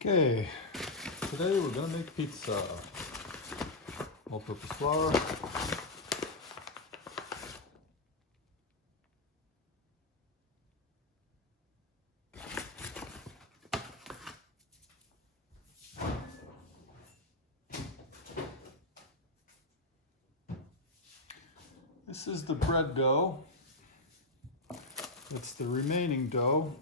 Okay, today we're gonna make pizza. All-purpose flour. This is the bread dough. It's the remaining dough,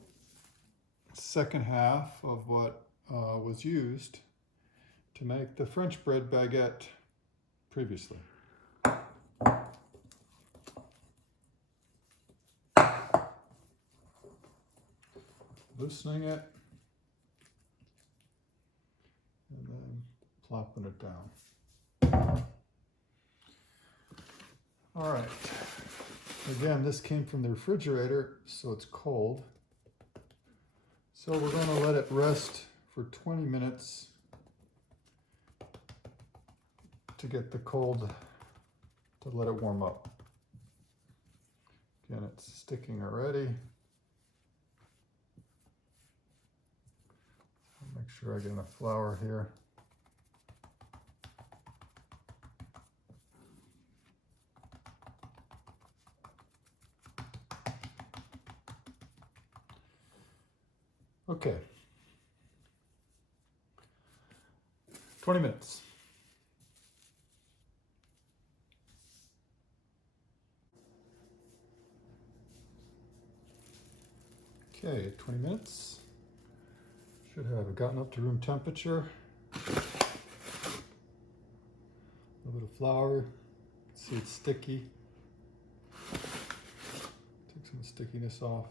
second half of what was used to make the French bread baguette previously. Loosening it and then plopping it down. All right, again, this came from the refrigerator, so it's cold. So we're going to let it rest for 20 minutes to get the cold, to let it warm up. Again, it's sticking already. I'll make sure I get enough flour here. Okay, 20 minutes. Okay, 20 minutes. Should have gotten up to room temperature. A little bit of flour. See, it's sticky. Take some stickiness off.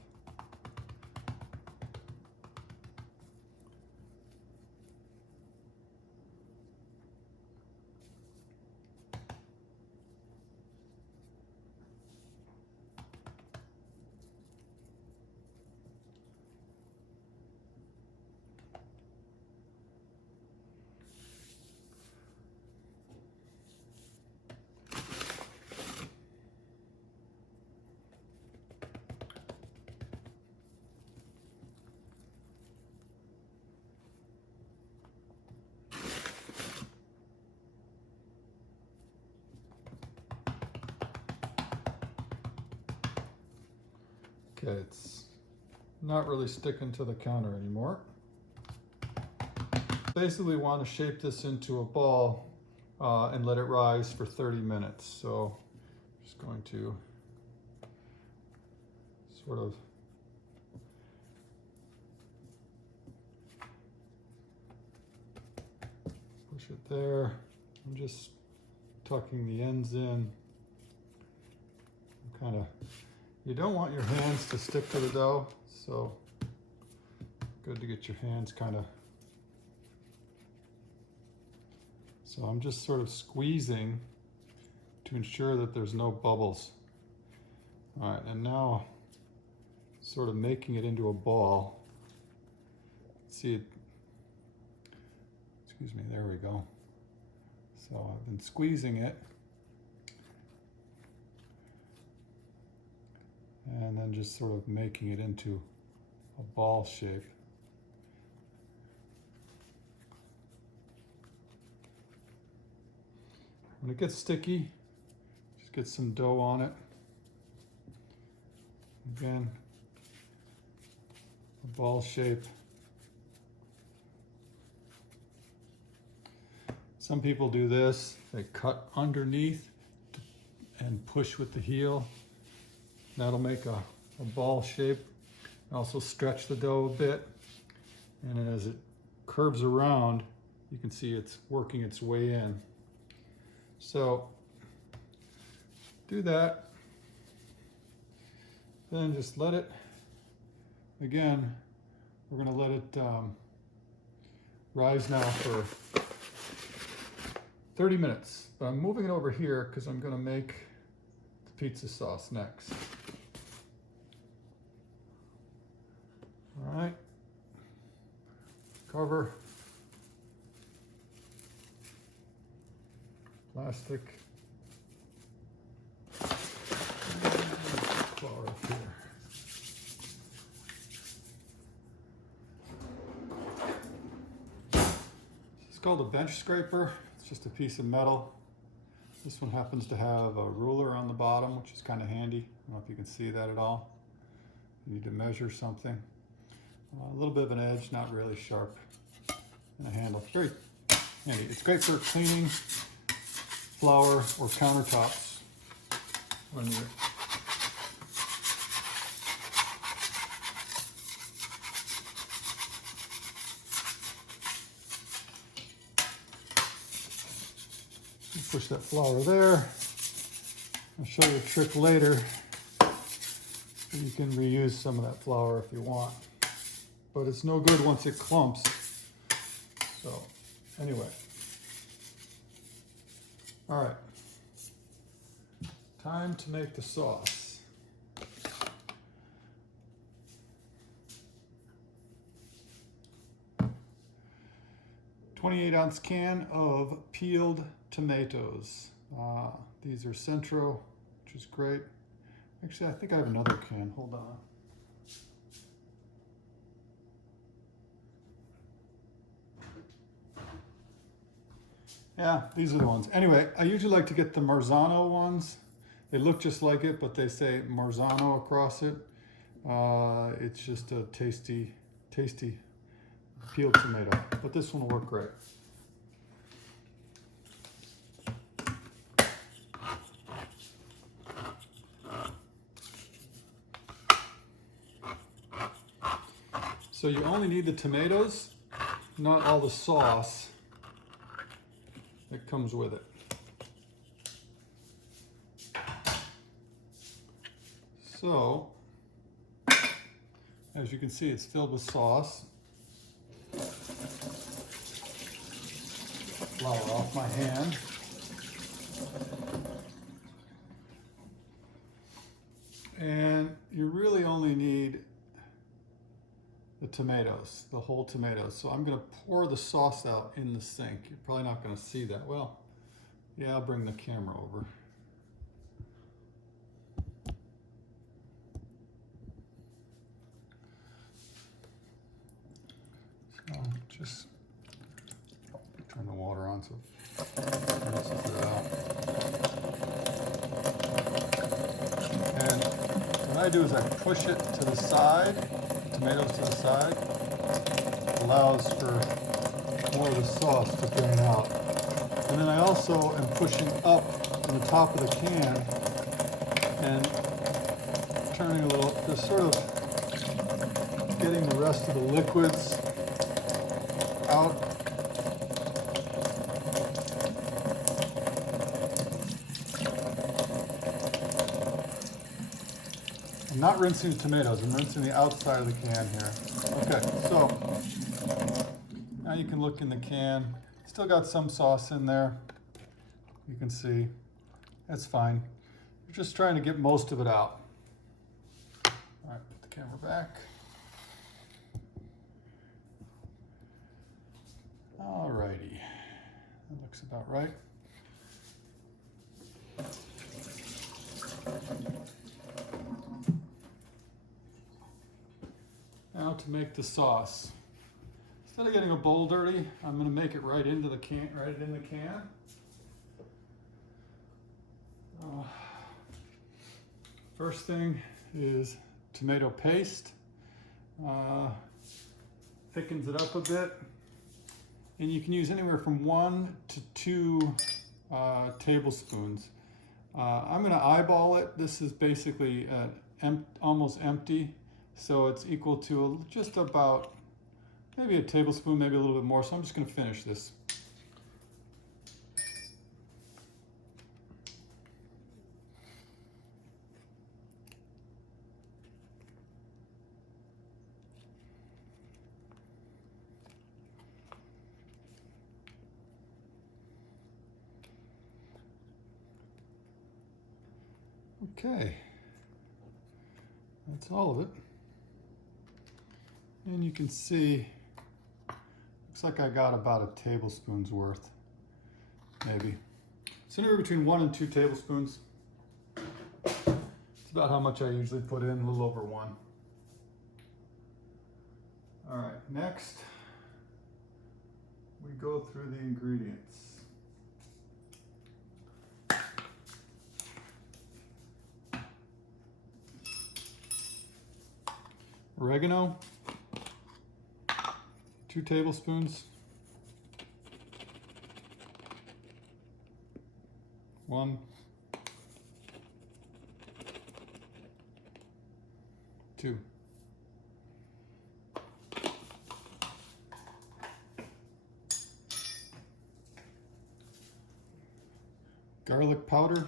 Okay, it's not really sticking to the counter anymore. Basically want to shape this into a ball and let it rise for 30 minutes. So I'm just going to sort of push it there. I'm just tucking the ends in. Kind of, you don't want your hands to stick to the dough, so good to get your hands kind of. So I'm just sort of squeezing to ensure that there's no bubbles. All right, and now sort of making it into a ball. See it, excuse me, there we go. So I've been squeezing it. And then just sort of making it into a ball shape. When it gets sticky, just get some dough on it. Again, a ball shape. Some people do this, they cut underneath and push with the heel. That'll make a ball shape. Also stretch the dough a bit. And then as it curves around, you can see it's working its way in. So do that. Then just let it, again, we're gonna let it rise now for 30 minutes. But I'm moving it over here because I'm gonna make the pizza sauce next. All right, cover, plastic, flour up here. called a bench scraper. It's just a piece of metal. This one happens to have a ruler on the bottom, which is kind of handy. I don't know if you can see that at all. You need to measure something. A little bit of an edge, not really sharp, and a handle. Very handy. It's great for cleaning flour or countertops when you're push that flour there. I'll show you a trick later. You can reuse some of that flour if you want, but it's no good once it clumps. So anyway, all right, time to make the sauce. "28-ounce can of peeled tomatoes. These are Centro, which is great. Actually, I think I have another can. Hold on. Yeah, these are the ones. Anyway, I usually like to get the Marzano ones. They look just like it, but they say Marzano across it. It's just a tasty, tasty peeled tomato. But this one will work great. So you only need the tomatoes, not all the sauce that comes with it. So, as you can see, it's filled with sauce. Flour off my hand. And you really only need the tomatoes, the whole tomatoes. So I'm going to pour the sauce out in the sink. You're probably not going to see that. Well, yeah, I'll bring the camera over. So just turn the water on so it mixes it out. And what I do is I push it to the side. Tomatoes to the side, allows for more of the sauce to drain out. And then I also am pushing up on the top of the can and turning a little, just sort of getting the rest of the liquids out. I'm not rinsing the tomatoes, I'm rinsing the outside of the can here. Okay, so now you can look in the can. Still got some sauce in there. You can see, that's fine. You're just trying to get most of it out. All right, put the camera back. All righty, that looks about right. Now to make the sauce. Instead of getting a bowl dirty, I'm going to make it right into the can, right in the can. First thing is tomato paste. Thickens it up a bit. And you can use anywhere from 1 to 2 tablespoons. I'm going to eyeball it. This is basically almost empty. So it's equal to just about maybe a tablespoon, maybe a little bit more. So I'm just going to finish this. Okay, that's all of it. And you can see, looks like I got about a tablespoon's worth, maybe. So anywhere between 1 and 2 tablespoons. It's about how much I usually put in, a little over 1. All right, next we go through the ingredients. Oregano, 2 tablespoons. 1, 2. Garlic powder.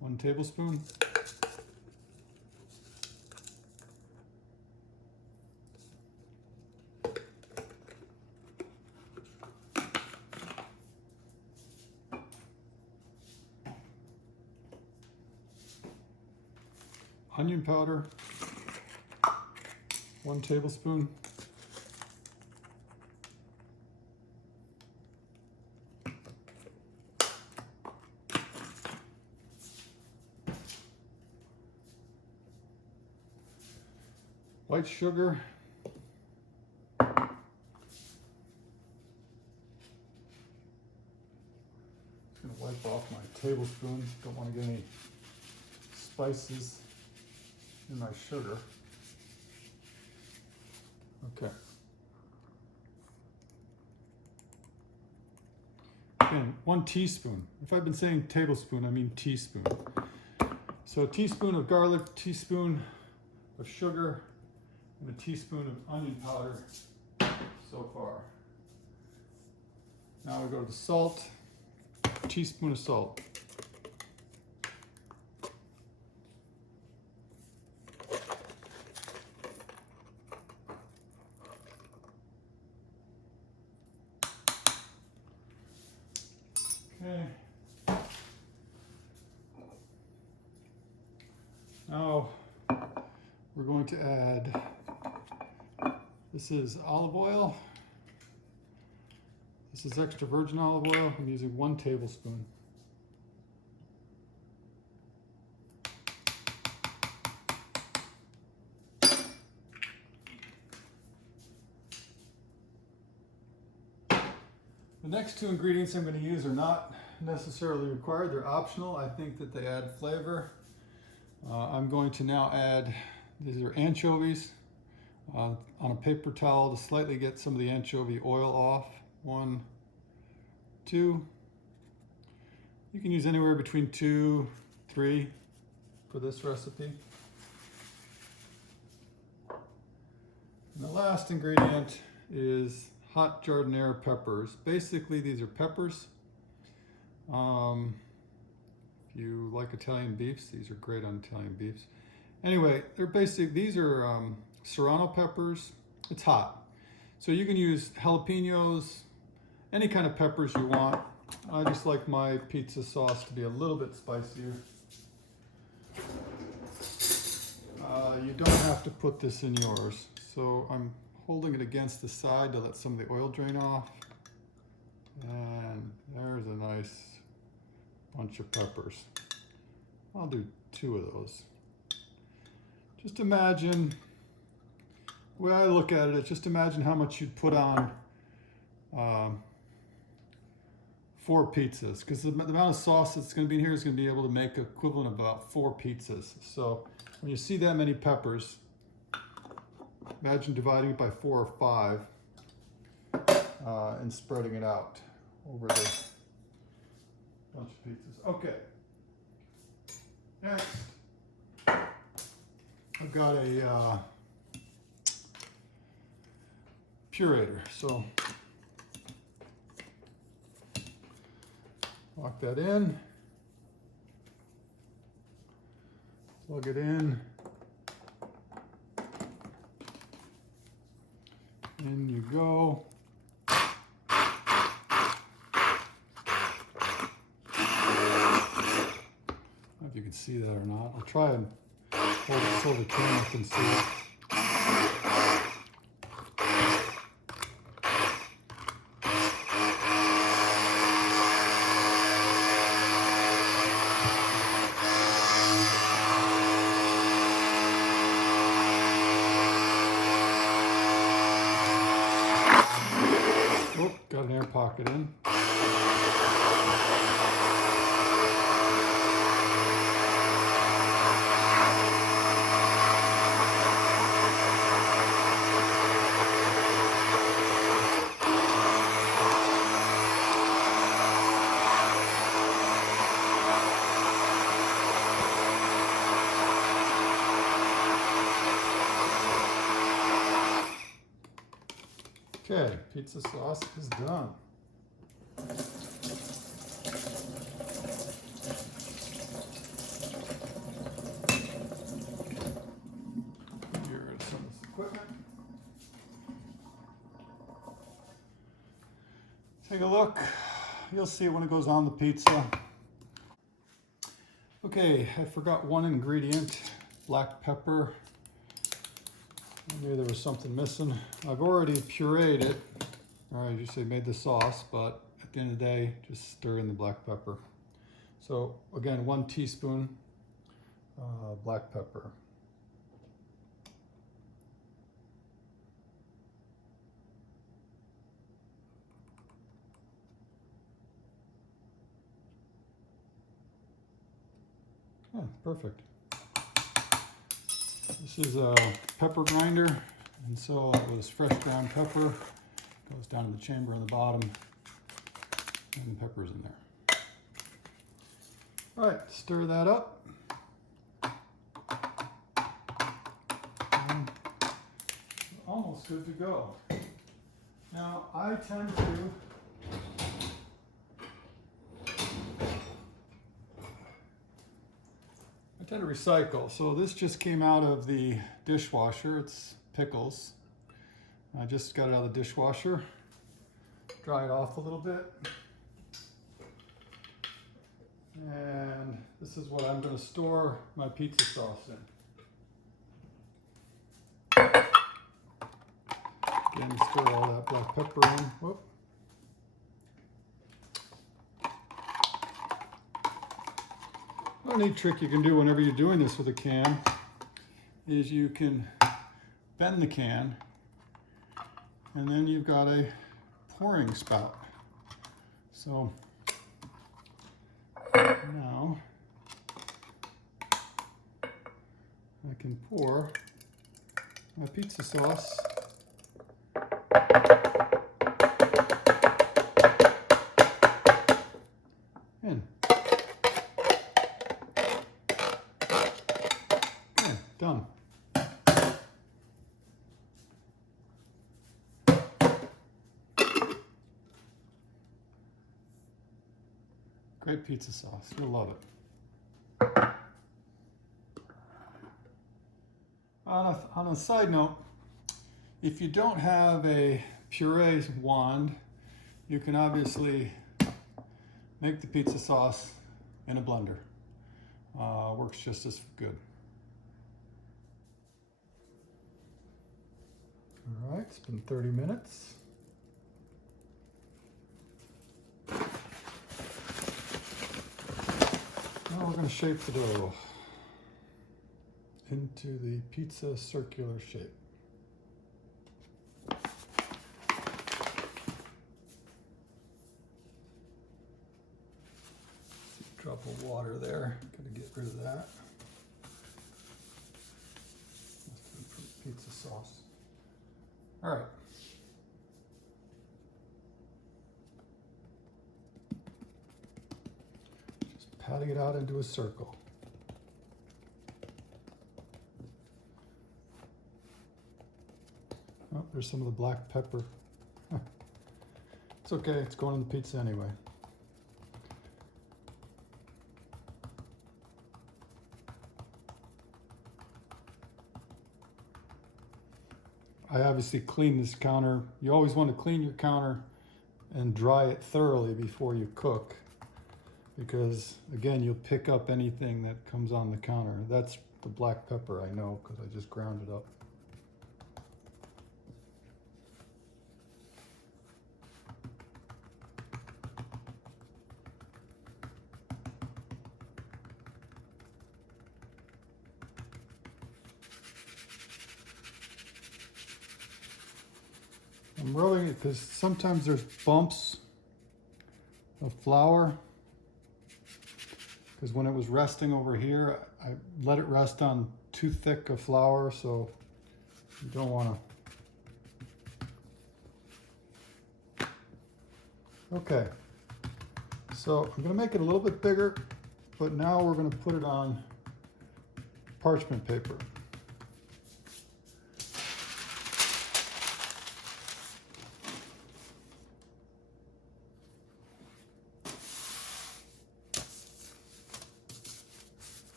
1 tablespoon. Onion powder, 1 tablespoon. White sugar, just gonna wipe off my tablespoon. Don't want to get any spices in my sugar. Okay. Again, 1 teaspoon. If I've been saying tablespoon, I mean teaspoon. So a teaspoon of garlic, teaspoon of sugar, and a teaspoon of onion powder so far. Now we go to the salt, a teaspoon of salt. Okay. Now we're going to add, this is olive oil. This is extra virgin olive oil. I'm using 1 tablespoon. The next 2 ingredients I'm going to use are not necessarily required. They're optional. I think that they add flavor. I'm going to now add, these are anchovies, on a paper towel to slightly get some of the anchovy oil off. 1, 2. You can use anywhere between 2, 3 for this recipe. And the last ingredient is hot giardiniera peppers. Basically, these are peppers. If you like Italian beefs, these are great on Italian beefs. Anyway, they're basic. These are serrano peppers. It's hot, so you can use jalapenos, any kind of peppers you want. I just like my pizza sauce to be a little bit spicier. You don't have to put this in yours. So I'm holding it against the side to let some of the oil drain off. And there's a nice bunch of peppers. I'll do 2 of those. Just imagine, the way I look at it, just imagine how much you'd put on 4 pizzas, because the amount of sauce that's going to be in here is going to be able to make equivalent of about 4 pizzas. So when you see that many peppers, imagine dividing it by 4 or 5 and spreading it out over the bunch of pizzas. Okay. Next, I've got a purator. So lock that in, plug it in, in you go. I don't know if you can see that or not. I'll try and hold it so the camera can see it. socket in. Okay, pizza sauce is done. Here's some of this equipment. Take a look. You'll see it when it goes on the pizza. Okay, I forgot one ingredient, black pepper. I knew there was something missing. I've already pureed it, or I just say made the sauce, but at the end of the day, just stir in the black pepper. So again, 1 teaspoon black pepper. Yeah, perfect. This is a pepper grinder, and so it was fresh ground pepper. Goes down to the chamber on the bottom, and the pepper's in there. All right, stir that up. And almost good to go. Now, I tend to recycle. So this just came out of the dishwasher. It's pickles. I just got it out of the dishwasher. Dry it off a little bit. And this is what I'm going to store my pizza sauce in. Again, stir all that black pepper in. Whoop. A neat trick you can do whenever you're doing this with a can is you can bend the can, and then you've got a pouring spout. So now I can pour my pizza sauce in. Done. Great pizza sauce. You'll love it. On a side note, if you don't have a puree wand, you can obviously make the pizza sauce in a blender. Works just as good. All right, it's been 30 minutes. Now we're going to shape the dough into the pizza circular shape. Drop of water there, got to get rid of that. Pizza sauce. All right. Just patting it out into a circle. Oh, there's some of the black pepper. It's okay, it's going in the pizza anyway. I obviously clean this counter. You always want to clean your counter and dry it thoroughly before you cook, because again, you'll pick up anything that comes on the counter. That's the black pepper, I know, because I just ground it up. I'm rubbing it because sometimes there's bumps of flour, because when it was resting over here, I let it rest on too thick of flour, so you don't want to. Okay, so I'm going to make it a little bit bigger, but now we're going to put it on parchment paper.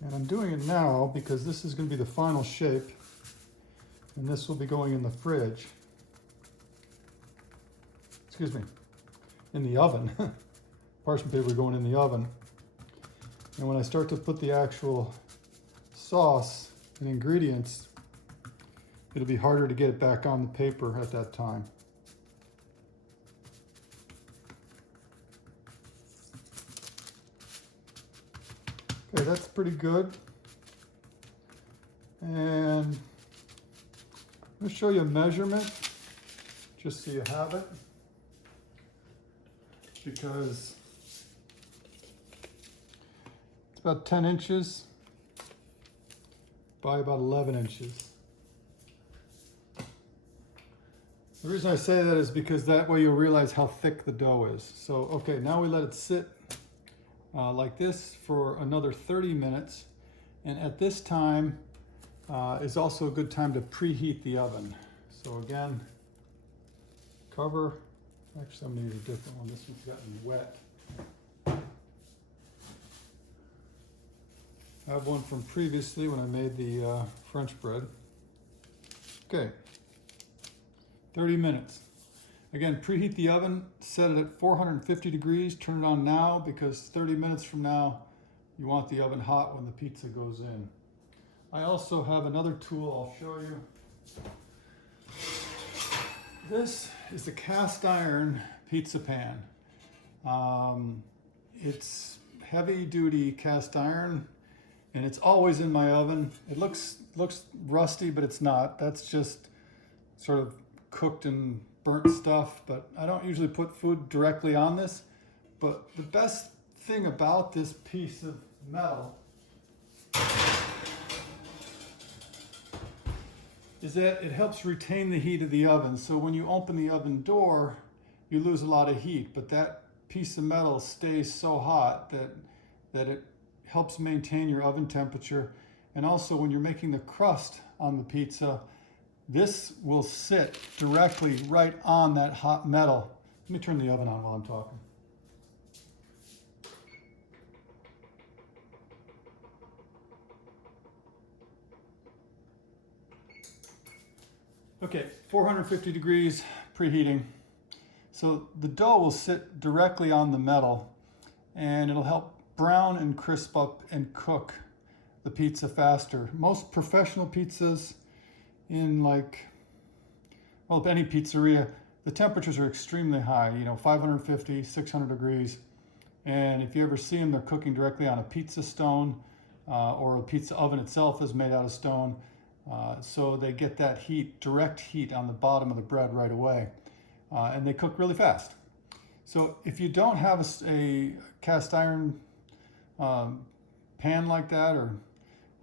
And I'm doing it now because this is going to be the final shape, and this will be going in the fridge. Excuse me, in the oven. Parchment paper going in the oven. And when I start to put the actual sauce and ingredients, it'll be harder to get it back on the paper at that time. Okay, that's pretty good. And I'm going to show you a measurement, just so you have it, because it's about 10 inches by about 11 inches. The reason I say that is because that way you'll realize how thick the dough is. So, okay, now we let it sit like this for another 30 minutes. And at this time is also a good time to preheat the oven. So again, cover. Actually, I'm going to use a different one. This one's gotten wet. I have one from previously when I made the French bread. Okay, 30 minutes. Again, preheat the oven, set it at 450 degrees, turn it on now because 30 minutes from now, you want the oven hot when the pizza goes in. I also have another tool I'll show you. This is a cast iron pizza pan. It's heavy duty cast iron, and it's always in my oven. It looks rusty, but it's not. That's just sort of cooked and burnt stuff, but I don't usually put food directly on this. But the best thing about this piece of metal is that it helps retain the heat of the oven. So when you open the oven door, you lose a lot of heat, but that piece of metal stays so hot that it helps maintain your oven temperature. And also when you're making the crust on the pizza, this will sit directly right on that hot metal. Let me turn the oven on while I'm talking. Okay, 450 degrees, preheating. So the dough will sit directly on the metal, and it'll help brown and crisp up and cook the pizza faster. Most professional pizzas in any pizzeria, the temperatures are extremely high, 550, 600 degrees. And if you ever see them, they're cooking directly on a pizza stone, or a pizza oven itself is made out of stone. So they get that heat, direct heat on the bottom of the bread right away. And they cook really fast. So if you don't have a cast iron pan like that,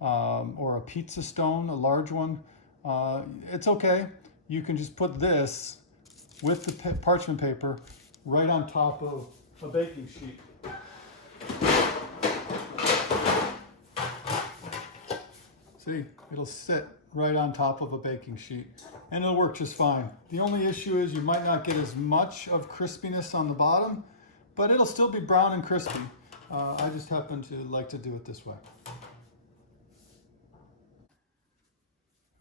or a pizza stone, a large one, it's okay. You can just put this with the parchment paper right on top of a baking sheet. See, it'll sit right on top of a baking sheet, and it'll work just fine. The only issue is you might not get as much of crispiness on the bottom, but it'll still be brown and crispy. I just happen to like to do it this way.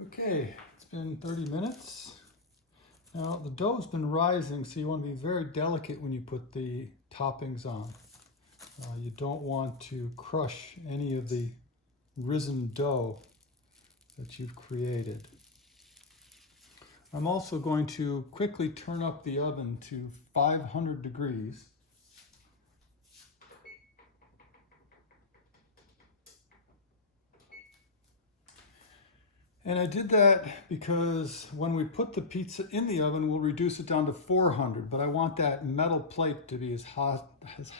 Okay, it's been 30 minutes. Now the dough's been rising, so you want to be very delicate when you put the toppings on. You don't want to crush any of the risen dough that you've created. I'm also going to quickly turn up the oven to 500 degrees. And I did that because when we put the pizza in the oven, we'll reduce it down to 400, but I want that metal plate to be as hot,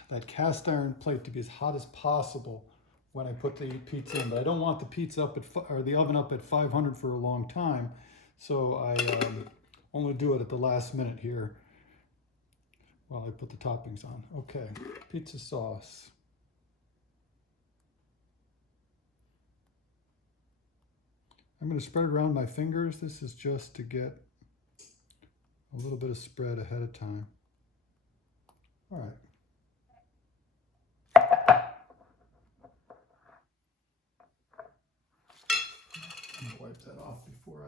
that cast iron plate to be as hot as possible when I put the pizza in. But I don't want the pizza up at, or the oven up at 500 for a long time. So I only do it at the last minute here while I put the toppings on. Okay, pizza sauce. I'm going to spread it around my fingers. This is just to get a little bit of spread ahead of time. All right. I'm going to wipe that off before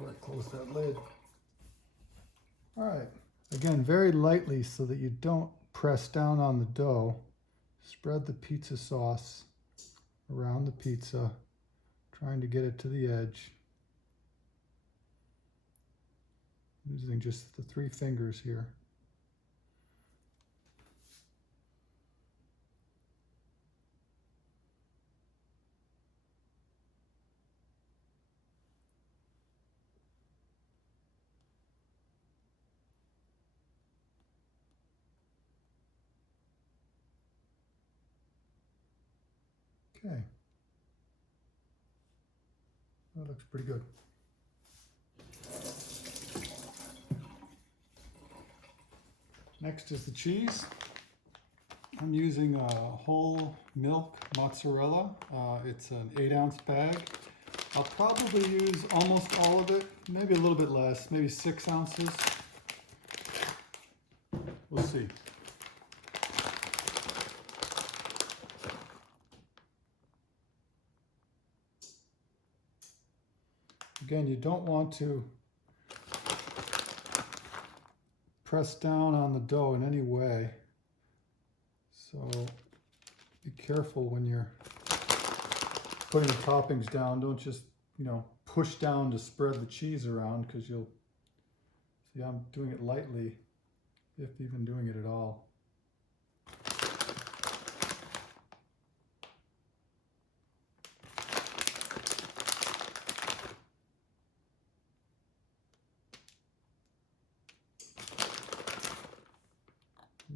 I close that lid. All right. Again, very lightly so that you don't press down on the dough. Spread the pizza sauce around the pizza, trying to get it to the edge. Using just the 3 fingers here. Okay. That looks pretty good. Next is the cheese. I'm using a whole milk mozzarella. It's an 8-ounce bag. I'll probably use almost all of it, maybe a little bit less, maybe 6 ounces. We'll see. Again, you don't want to press down on the dough in any way. So be careful when you're putting the toppings down. Don't just, push down to spread the cheese around, because you'll see I'm doing it lightly, if even doing it at all.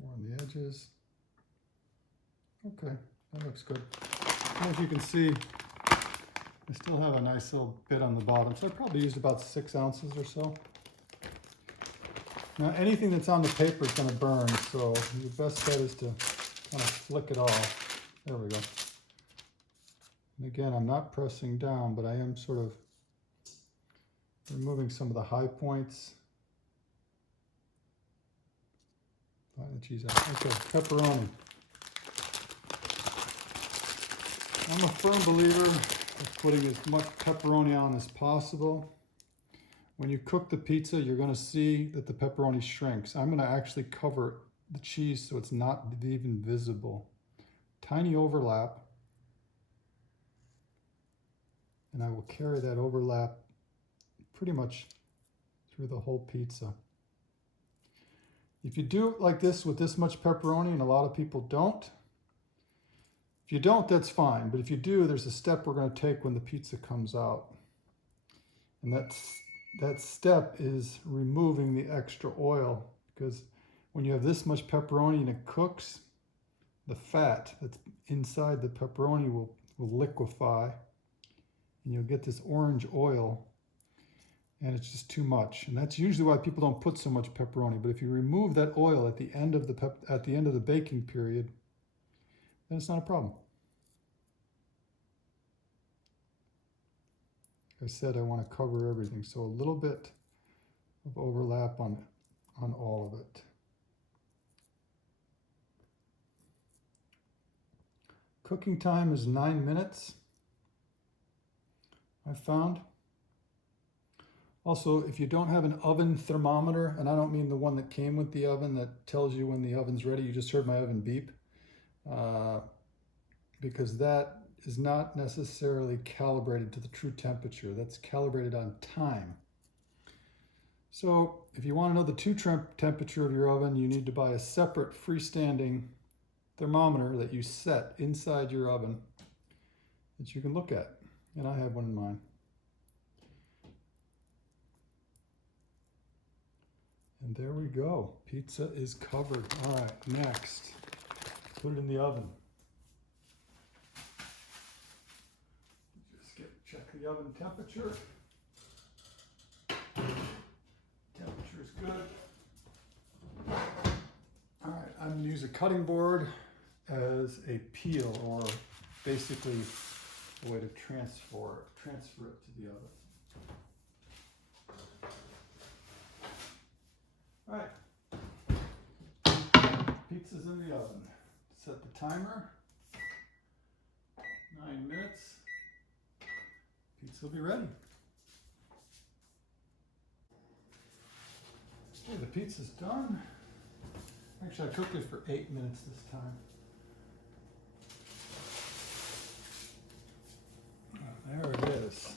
More on the edges. Okay, that looks good. As you can see, I still have a nice little bit on the bottom, so I probably used about 6 ounces or so. Now anything that's on the paper is going to burn, so your best bet is to kind of flick it off. There we go. And again, I'm not pressing down, but I am sort of removing some of the high points. The cheese out. Okay, pepperoni. I'm a firm believer of putting as much pepperoni on as possible. When you cook the pizza, you're going to see that the pepperoni shrinks. I'm going to actually cover the cheese so it's not even visible. Tiny overlap. And I will carry that overlap pretty much through the whole pizza. If you do it like this with this much pepperoni, and a lot of people don't, if you don't, that's fine. But if you do, there's a step we're going to take when the pizza comes out. And that step is removing the extra oil, because when you have this much pepperoni and it cooks, the fat that's inside the pepperoni will liquefy, and you'll get this orange oil, and it's just too much. And that's usually why people don't put so much pepperoni. But if you remove that oil at the end of the baking period, then it's not a problem. Like I said, I want to cover everything, so a little bit of overlap on all of it. Cooking time is 9 minutes, I found. Also, if you don't have an oven thermometer, and I don't mean the one that came with the oven that tells you when the oven's ready, you just heard my oven beep, because that is not necessarily calibrated to the true temperature. That's calibrated on time. So if you want to know the true temperature of your oven, you need to buy a separate freestanding thermometer that you set inside your oven. that you can look at. And I have one in mind. And there we go. Pizza is covered. All right, next, put it in the oven. Just check the oven temperature. Temperature is good. All right, I'm going to use a cutting board as a peel, or basically a way to transfer it to the oven. All right, pizza's in the oven. Set the timer, 9 minutes. Pizza will be ready. Okay, the pizza's done. Actually, I cooked it for 8 minutes this time. There it is.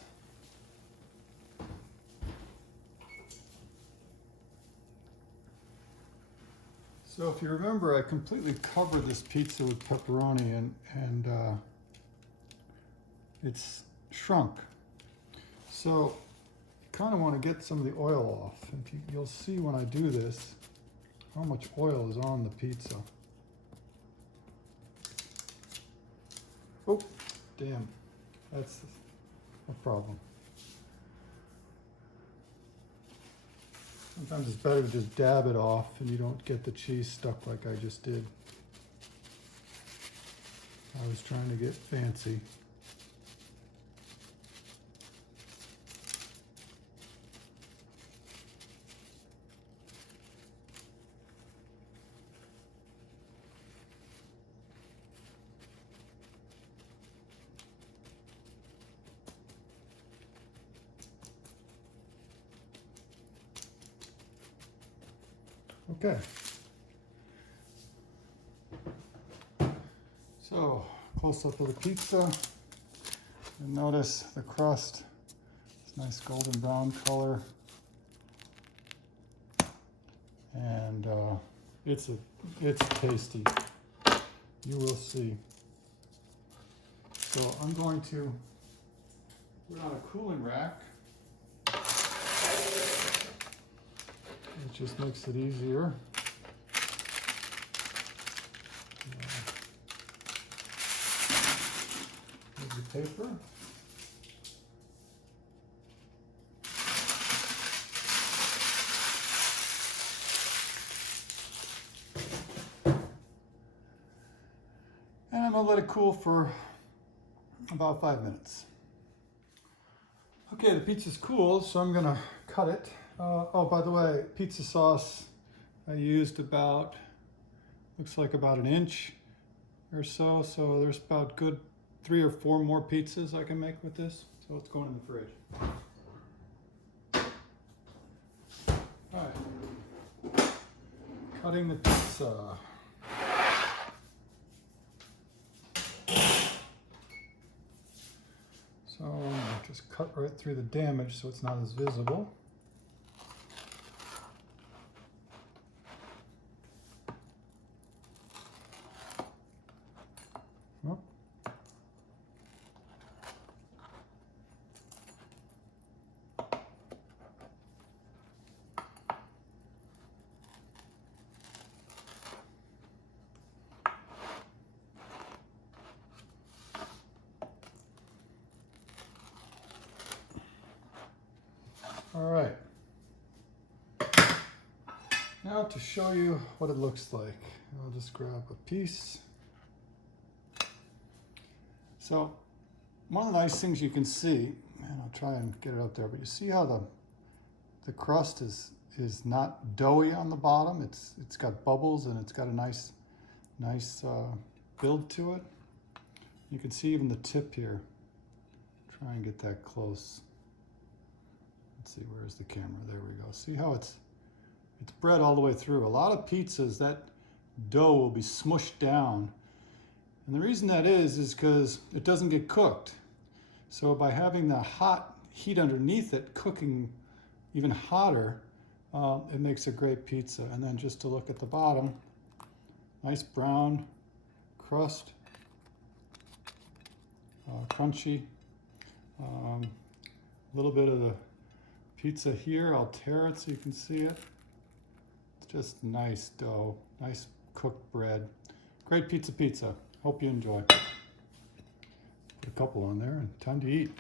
So if you remember, I completely covered this pizza with pepperoni and it's shrunk. So you kind of want to get some of the oil off. And you'll see when I do this how much oil is on the pizza. Oh, damn, that's a problem. Sometimes it's better to just dab it off and you don't get the cheese stuck like I just did. I was trying to get fancy. Okay. So, close up of the pizza. And notice the crust. It's nice golden brown color. And it's tasty. You will see. So I'm going to put it on a cooling rack. It just makes it easier. Here's the paper. And I'm going to let it cool for about 5 minutes. Okay, the pizza's cool, so I'm going to cut it. Oh, by the way, pizza sauce, I used about, looks like about an inch or so. So there's about good 3 or 4 more pizzas I can make with this. So it's going in the fridge. All right, cutting the pizza. So just cut right through the damage so it's not as visible. Oh. All right. Now to show you what it looks like, I'll just grab a piece. So one of the nice things you can see, and I'll try and get it up there, but you see how the crust is not doughy on the bottom. It's got bubbles and it's got a nice build to it. You can see even the tip here. Try and get that close. Let's see, where's the camera? There we go. See how it's bread all the way through. A lot of pizzas, that dough will be smushed down. And the reason that is because it doesn't get cooked. So by having the hot heat underneath it, cooking even hotter, it makes a great pizza. And then just to look at the bottom, nice brown crust. crunchy. A little bit of the pizza here. I'll tear it so you can see it. It's just nice dough, nice cooked bread. Great pizza. Hope you enjoy. Put a couple on there and time to eat.